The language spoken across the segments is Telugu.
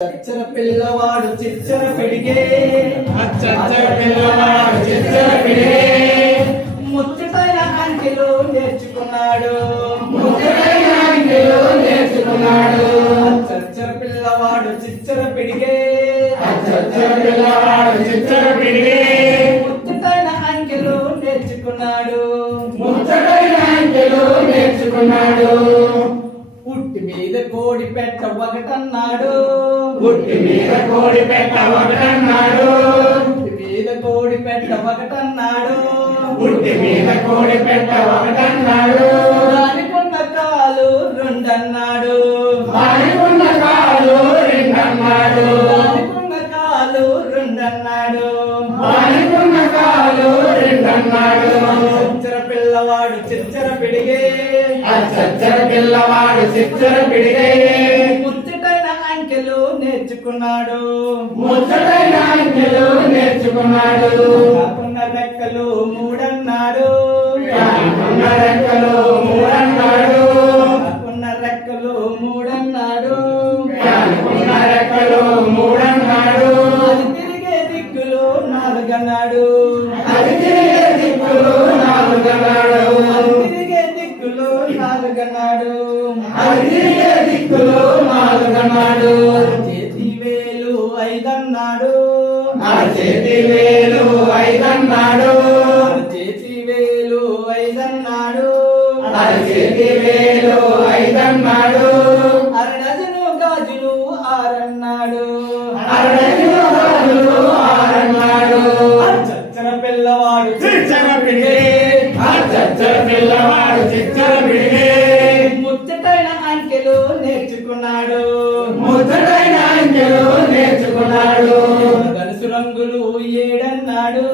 అచ్చర పిల్లవాడు చిచ్చర పిడిగే అచ్చర పిల్లవాడు చిచ్చర పిడిగే ముచ్చటైన అంకెలు నేర్చుకున్నాడు అచ్చర పిల్లవాడు చిచ్చర పిడిగే అచ్చర పిల్లవాడు చిచ్చర పిడిగే ముచ్చటైన అంకెలు నేర్చుకున్నాడు ఉట్టి మీద కోడి పెట్ట ఒకటన్నాడు ఉట్టి మీద కోడి పెట్ట ఒకటన్నాడు ఉట్టి మీద కోడి పెట్ట ఒకటన్నాడు ఉట్టి మీద కోడి పెట్ట ఒకటన్నాడు దానికున్న కాలు రెండన్నాడు దానికున్న కాలు రెండన్నాడు దానికున్న కాలు రెండన్నాడు దానికున్న కాలు రెండన్నాడు చిచ్చర పిల్లవాడు చిచ్చర పిడిగే అచ్చర పిల్లవాడు చిచ్చర పిడిగే ముచ్చటైన అంకెలు నేర్చుకున్నాడు ముచ్చటైన అంకెలు నేర్చుకున్నాడు కాకున్న రెక్కలు మూడన్నాడు కాకున్న రెక్కలు మూడన్నాడు కాకున్న రెక్కలు మూడన్నాడు కాకున్న రెక్కలు మూడన్నాడు అది తిరిగే దిక్కులు నాలుగన్నాడు అది తిరిగే దిక్కులు నాలుగన్నాడు అది తిరిగే దిక్కులు నాలుగన్నాడు అది తిరిగే దిక్కులు నాలుగన్నాడు చేతి వేలు ఐదన్నాడు ఆ చేతి వేలు ఐదన్నాడు చేతి వేలు ఐదన్నాడు ఆ చేతి వేలు ఐదన్నాడు అరడజను గాజులు ఆరన్నాడు అరడజను గాజులు ఆరన్నాడు చచ్చర పిల్లవాడు చిచ్చర పిడిగే అచ్చర పిల్లవాడు చిచ్చర పిడిగే ముచ్చటైన అంకెలు నేర్చుకున్నాడు ముచ్చటైన అంకెలు నేర్చుకున్నాడు గలుసు రంగులు ఏడన్నాడు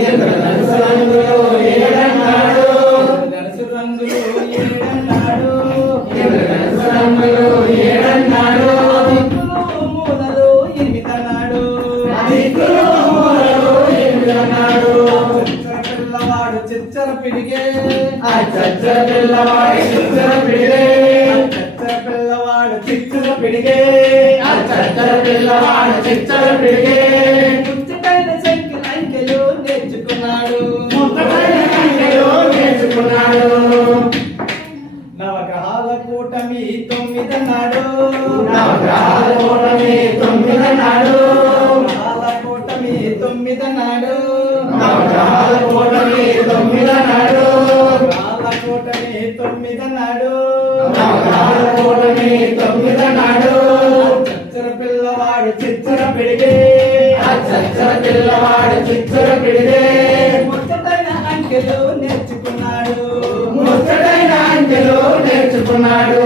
ఇంద్రధనుసు రంగులు ఏడన్నాడు గలుసు రంగులు ఏడన్నాడు ఇంద్రధనుసు రంగులు ఏడన్నాడు దిక్కులు మూలలు ఎనిమిదన్నాడు దిక్కులు మూలలు ఎనిమిదన్నాడు చిచ్చర పిల్లవాడు చిచ్చర పిడిగే అచ్చర పిల్లవాడు చిచ్చర పిడిగే చిచ్చర పిల్లవాడు చిచ్చర పిడిగే అచ్చర పిల్లవాడు చిచ్చర పిడిగే ముచ్చటైన సంఖ్యల అంకెలు నేర్చుకున్నాడు ముచ్చటైన అంకెలు నేర్చుకున్నాడు నవగ్రహాల కూటమి తొమ్మిదన్నాడు నవగ్రహాల కూటమి తొమ్మిదన్నాడు నవగ్రహాల కూటమి తొమ్మిదన్నాడు నవగ్రహాల కూటమి తొమ్మిదన్నాడు నవగ్రహాల కూటమి తొమ్మిదన్నాడు నవగ్రహాల కూటమి తొమ్మిదన్నాడు చిచ్చర పిల్లవాడు చిచ్చర పిడిగే అచ్చర పిల్లవాడు చిచ్చర పిడిగే ముచ్చటైన అంకెలు నేర్చుకున్నాడు ముచ్చటైన అంకెలు నేర్చుకున్నాడు